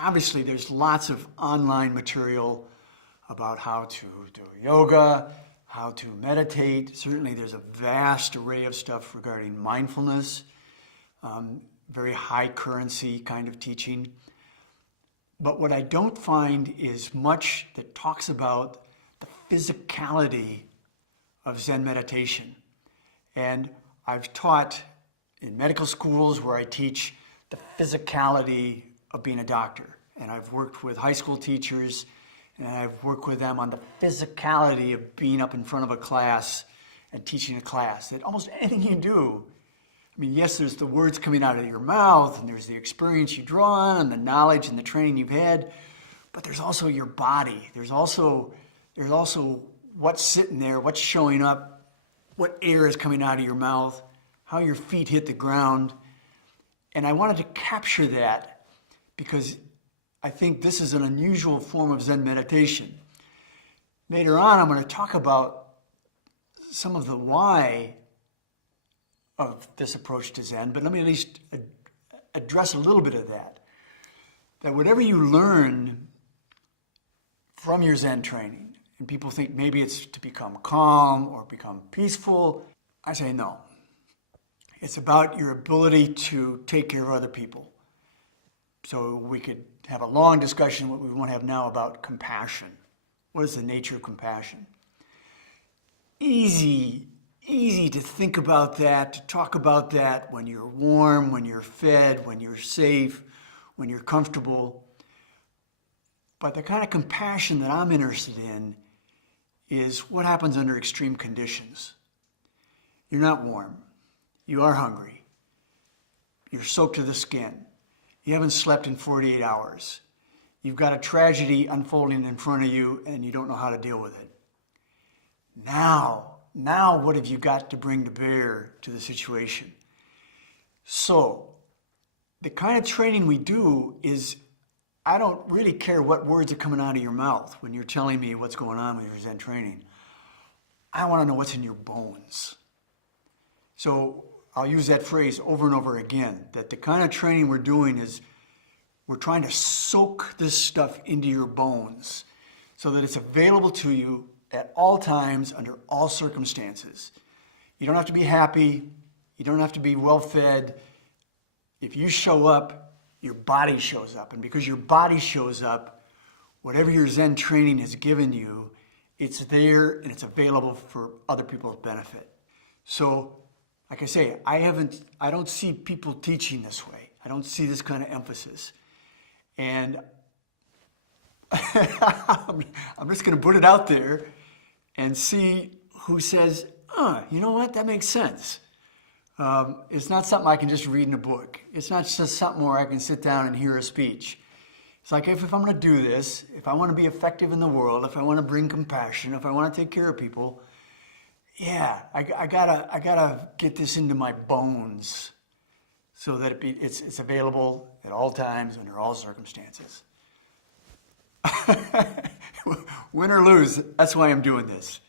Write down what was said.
obviously there's lots of online material about how to do yoga, how to meditate. Certainly there's a vast array of stuff regarding mindfulness, very high currency kind of teaching. But what I don't find is much that talks about the physicality of Zen meditation. And I've taught in medical schools where I teach the physicality of being a doctor. And I've worked with high school teachers, and I've worked with them on the physicality of being up in front of a class and teaching a class. That almost anything you do, I mean, yes, there's the words coming out of your mouth, and there's the experience you draw on, and the knowledge and the training you've had, but there's also your body. There's also what's sitting there, what's showing up, what air is coming out of your mouth, how your feet hit the ground. And I wanted to capture that because I think this is an unusual form of Zen meditation. Later on, I'm going to talk about some of the why of this approach to Zen, but let me at least address a little bit of that. That whatever you learn from your Zen training, and people think maybe it's to become calm or become peaceful, I say no. It's about your ability to take care of other people. So we could have a long discussion, what we want to have now, about compassion. What is the nature of compassion? Easy to think about that, to talk about that when you're warm, when you're fed, when you're safe, when you're comfortable. But the kind of compassion that I'm interested in is what happens under extreme conditions. You're not warm. You are hungry. You're soaked to the skin. You haven't slept in 48 hours. You've got a tragedy unfolding in front of you and you don't know how to deal with it. Now what have you got to bring to bear to the situation? So, the kind of training we do is, I don't really care what words are coming out of your mouth when you're telling me what's going on with your Zen training. I want to know what's in your bones. So, I'll use that phrase over and over again, that the kind of training we're doing is we're trying to soak this stuff into your bones so that it's available to you at all times, under all circumstances. You don't have to be happy. You don't have to be well-fed. If you show up, your body shows up. And because your body shows up, whatever your Zen training has given you, it's there and it's available for other people's benefit. So, like I say, I don't see people teaching this way. I don't see this kind of emphasis. And I'm just going to put it out there and see who says, you know what, that makes sense. It's not something I can just read in a book. It's not just something where I can sit down and hear a speech. It's like if I'm going to do this, if I want to be effective in the world, if I want to bring compassion, if I want to take care of people, yeah, I gotta get this into my bones so that it's available at all times, under all circumstances. Win or lose, that's why I'm doing this.